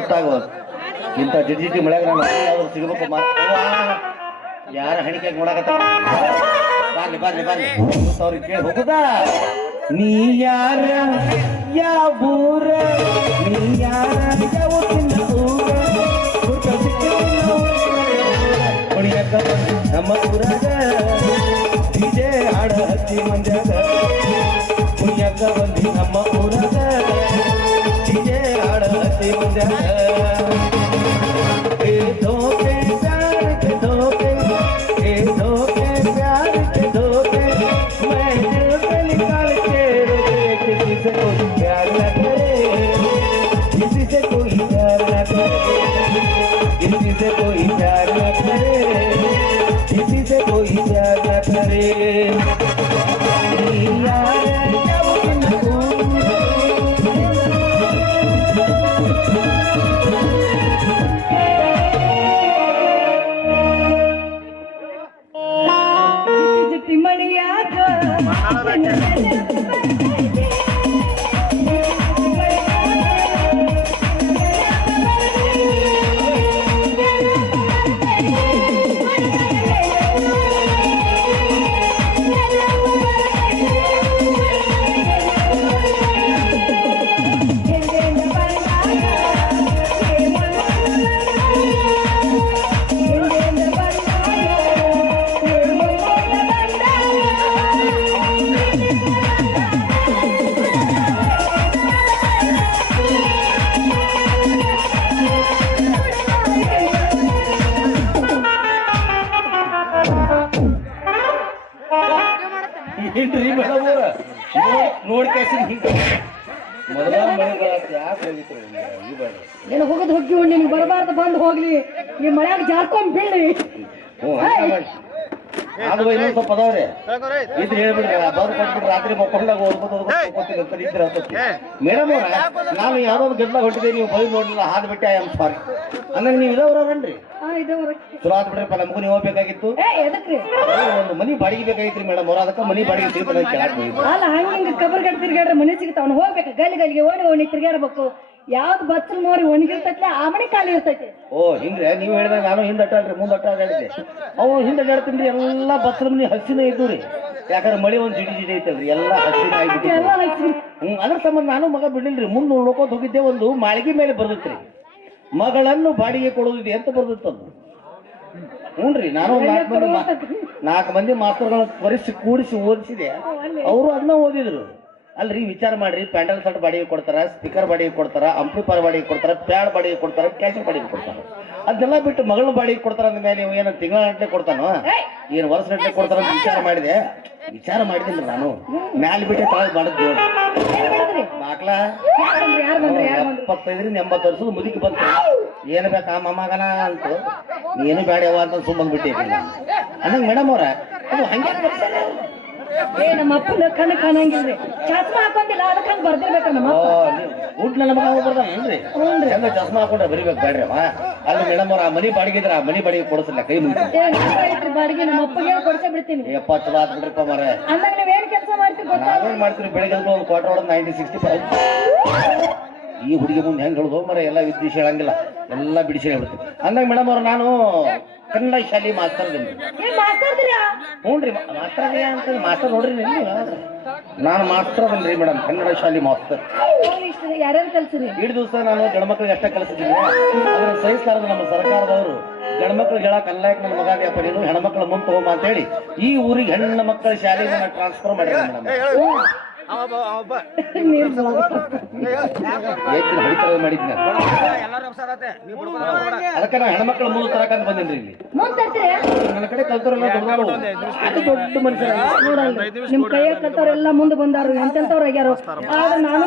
ಗೊತ್ತಾಗುವ ಇಂಥ ಜಿಟಿ ಮಳೆಯಾಗ ನಾನು ಯಾವ್ದು ಸಿಗಬೇಕು ಯಾರ ಹಣಿಕೆ ನೋಡಕತ್ತ ಬರ್ಲಿ ಬರ್ಲಿ ಬರ್ಲಿ ಅವ್ರಿಗೆ ಕೇಳಿ ಹೋಗುದಾ ನೀ ಯಾರ ಯಾವೂರ ನೀ ಯಾರ ಯಾವತ್ತಿನ ಊರ ಕುಣಿಯಕ್ಕ ನಮ್ಮ ಊರಾಗ ಡಿಜೆ ಹಾಡ ಹಚ್ಚಿ ಮಂದ್ಯಾಗ ಕುಣಿಯಕ್ಕ ಬಂದಿ ನಮ್ಮ ಊರಾಗ ಡಿಜೆ ಹಾಡ ಹಚ್ಚಿ ಮಂದ್ಯಾಗ धोखे प्यार के धोखे प्यार के धोखे मैं दिल से निकाल के रोके किसी से कोई प्यार न करे किसी से कोई प्यार न करे किसी से कोई प्यार न करे किसी से कोई प्यार न करे यार ನೀನು ಹೋಗೋದು ಹೋಗಿ ನಿನ್ಗೆ ಬರಬಾರ್ದು ಬಂದು ಹೋಗ್ಲಿ ಈ ಮಳ್ಯಾಗ ಜಾರ್ಕೊಂಡ್ ಬೀಳಿ ಅದು ಇನ್ನೊಂದು ಸ್ವಲ್ಪ ಅದಾವ್ರಿ ಇದ್ ಹೇಳ್ಬಿಡ್ರಿ ಬಂದು ಕೊಟ್ಬಿಟ್ರೆ ರಾತ್ರಿ ಮಕ್ಕೊಂಡಾಗ ಮೇಡಮ್ ಅವ್ರ ನಾನು ಯಾವ್ದೋ ಗದ್ಲ ಹೊಟ್ಟಿದೆ ನೀವು ಬೈ ನೋಡ್ಲಿಲ್ಲ ಹಾದ್ ಬಿಟ್ಟೆ ಐ ಆಮ್ ಸಾರಿ ಅಂದಂಗ ನೀವು ಇದಾವ್ರನ್ರಿ ಚಲೋ ಆದ್ ಬಿಡ್ರಿಪ್ಪ ನಮಗೂ ನೀವು ಹೋಗ್ಬೇಕಾಗಿತ್ತು ಒಂದು ಮನಿ ಬಾಡಿಗೆ ಬೇಕಾಗಿತ್ರಿ ಮೇಡಮ್ ಅವ್ರ ಅದಕ್ಕೆ ಮನಿ ಬಾಡಿಗೆ ಸಿಗ್ತದೆ ಕೇಳಕ್ ಅಲ್ಲ ಹಂಗ ಕಬರ್ ಗಡ್ ತಿರ್ಗಾಡ್ರೆ ಮನೆ ಸಿಗ್ತಾವ ಹೋಗ್ಬೇಕು ಗಲ್ಲಿ ಗಲ್ಲಿಗೆ ಓಣಿ ತಿರ್ಗಾಡ್ಬೇಕು ಯಾವ್ದು ಬಚ್ಚಲ್ ನೋಡಿ ಒಣಗಿರ್ತೈತಿ ಆ ಮನೆ ಖಾಲಿ ಇರ್ತೈತಿ ಓ ಹಿಂಗ್ರೆ ನೀವು ಹೇಳಿದಾಗ ನಾನು ಹಿಂದೆ ಅಟ್ಟಾಡ್ರಿ ಮುಂದೆ ಅಟ್ಟಾಡಿದ್ದೆ ಅವು ಹಿಂದೆ ಅಡ್ಡಾಡ್ತೀನಿ ಎಲ್ಲ ಬಚ್ಚಲ ಮನಿ ಹಸಿನ ಇದ್ದು ರೀ ಯಾಕಂದ್ರೆ ಮಳಿ ಒಂದು ಜಿಡಿ ಐತಲ್ರಿ ಎಲ್ಲ ಹಸಿನ ಆಗಿಬಿಟ್ಟು ಅದ್ರ ಸಂಬಂಧ ನಾನು ಮಗ ಬಿಡ್ಲಿಲ್ರಿ ಮುಂದೆ ನೋಡ್ಕೋತ ಹೋಗಿದ್ದೆ ಒಂದು ಮಾಳಿಗೆ ಮೇಲೆ ಬರ್ದತ್ರಿ ಮಗಳನ್ನು ಬಾಡಿಗೆ ಕೊಡೋದಿದೆ ಅಂತ ಬರ್ದತ್ತದು ಹ್ಞೂನ್ರಿ ನಾನು ನಾಲ್ಕು ಮಂದಿ ಮಾಸ್ತರ್ಗಳನ್ನ ತ್ವರಿಸಿ ಕೂಡಿಸಿ ಓದಿಸಿದೆ ಅವರು ಅದನ್ನ ಓದಿದ್ರು ಅಲ್ರಿ ವಿಚಾರ ಮಾಡ್ರಿ ಪ್ಯಾಂಡಲ್ ಸೆಟ್ ಬಾಡಿಗೆ ಕೊಡ್ತಾರ ಸ್ಪೀಕರ್ ಬಾಡಿಗೆ ಕೊಡ್ತಾರ ಅಂಪ್ಲಿಫೈರ್ ಬಾಡಿಗೆ ಕೊಡ್ತಾರ ಪ್ಯಾಡ್ ಬಾಡಿಗೆ ಕೊಡ್ತಾರ ಕ್ಯಾಸೆಟ್ ಬಾಡಿಗೆ ಕೊಡ್ತಾರ ಅದೆಲ್ಲ ಬಿಟ್ಟು ಮಗಳ ಬಾಡಿಗೆ ಕೊಡ್ತಾರ ಅಂದ್ಮೇಲೆ ನೀವು ಏನೋ ತಿಂಗಳ ಗಂಟೆ ಕೊಡ್ತಾನೋ ಏನು ವರ್ಷ ಗಂಟೆ ಕೊಡ್ತಾರ ಅಂತ ವಿಚಾರ ಮಾಡಿದಿಲ್ಲ ನಾನು ಮ್ಯಾಲ ಬಿಟ್ಟೆ ತಳಗ್ ಮಾಡಿದ್ ಬಾಕ್ಲಾ 75ರಿಂದ 80 ವರ್ಷದ ಮುದುಕಿ ಬಂತು ಏನು ಬೇಕಾ ಮೊಮ್ಮಗನ ಅಂತ ಏನು ಬೇಡವ ಅಂತ ಸುಮ್ಮನೆ ಬಿಟ್ಟೆ ಅಂದಂಗ ಮೇಡಮ್ ಅವ್ರ ಅದು ಹಂಗೆ ನಮ್ಮ ಅಪ್ಪನ ಕಣ್ಣು ಕಾಣಂಗಿಲ್ರಿ ಚಸ್ಮಾ ಹಾಕೊಂಡಿಲ್ಲ ಅದಕ್ಕೆ ಹಂಗ ಬರ್ದಿರ್ಬೇಕ ನಮ್ಮ ಊಟ ನನ್ನ ಮಗ ಬರ್ದಾನೇನ್ರಿ ಚಂದ ಚಸ್ಮಾ ಹಾಕೊಂಡ್ರೆ ಬರಿಬೇಕು ಬೇಡ್ರಿ ಅವ ಅಲ್ಲಿ ಮೇಡಮ್ ಅವ್ರ ಆ ಮನಿ ಬಾಡಿಗಿದ್ರ ಆ ಮನಿ ಬಾಡಿಗೆ ಕೊಡಿಸಿಲ್ಲ ಕೈ ಮುಗಿದ್ರಿ ಬಾಡಿಗೆ ನಮ್ಮ ಅಪ್ಪಗೆ ಕೊಡ್ಸೇ ಬಿಡ್ತೀನಿ ಯಪ್ಪ ಚಲೋ ಆತ್ ಬಿಡ್ರಿಪ್ಪ ಮರ ಅಂದಾಗ ನೀವೇನ್ ಕೆಲಸ ಮಾಡ್ತೀರಿ ನಾವೇನ್ ಮಾಡ್ತೀರಿ ಬೆಳಿಗ್ಗೆ ಒಂದು ಕ್ವಾರ್ಟರ್ ಹೊಡೆದ್ 1965 ಈ ಹುಡುಗಿ ಮುಂದೆ ಹೆಂಗ್ ಹೇಳುದು ಮರ ಎಲ್ಲ ವಿದ್ಯುತ್ ಹೇಳಂಗಿಲ್ಲ ಎಲ್ಲ ಬಿಡಿಸಿ ಹೇಳ್ಬಿಡ್ತೀವಿ ಅಂದಾಗ ಮೇಡಮ್ ಅವ್ರ ನಾನು ಕನ್ನಡ ಶಾಲೆ ಮಾಸ್ತರ್ ಹ್ಞೂನ್ರಿ ಮಾಸ್ತರ್ ನೋಡ್ರಿ ನಾನು ಮಾಸ್ತರ್ ಅದನ್ರಿ ಮೇಡಮ್ ಕನ್ನಡ ಶಾಲೆ ಮಾಸ್ತರ್ ಯಾರ್ಯಾರು ಕಲ್ಸಿರಿ ಇಡೀ ದಿವಸ ನಾನು ಗಂಡ್ಮಕ್ಳಿಗೆ ಅಷ್ಟೇ ಕಲಿಸಿದ್ದೀನಿ ಅದನ್ನ ಸಹಿಸ್ತಾರದ ನಮ್ಮ ಸರ್ಕಾರದವರು ಗಂಡ್ಮಕ್ಳಿಗೆ ಹೇಳಕ್ ಅಲ್ಲಾಕ್ ನನ್ನ ಮಗ ಅಪ್ಪ ನೀನು ಹೆಣ್ಮಕ್ಳ ಮುಂದೆ ತಗೊಂಬ ಅಂತ ಹೇಳಿ ಈ ಊರಿಗೆ ಹೆಣ್ಣು ಮಕ್ಕಳ ಶಾಲೆಗೆ ಟ್ರಾನ್ಸ್ಫರ್ ಮಾಡಿದ್ದೀನಿ ಮೇಡಮ್ ಮಾಡಿದ್ನ ಅದಕ್ಕೆ ನಾ ಹೆಣ್ಮಕ್ಳ ಮುಂದೆ ತರಕಂತ ಬಂದೇನ್ರಿ ಇಲ್ಲಿ ನನ್ನ ಕಡೆ ಕಲ್ತವ್ರೆಲ್ಲ ದೊಡ್ಡ ಮನುಷ್ಯ ನಿಮ್ ಕೈಯಾಗ ಕಲ್ತವ್ರೆಲ್ಲ ಮುಂದೆ ಬಂದಾರು ಎಂತೆಂತವ್ರು ಆಗ್ಯಾರು ಆದ್ರೆ ನಾನು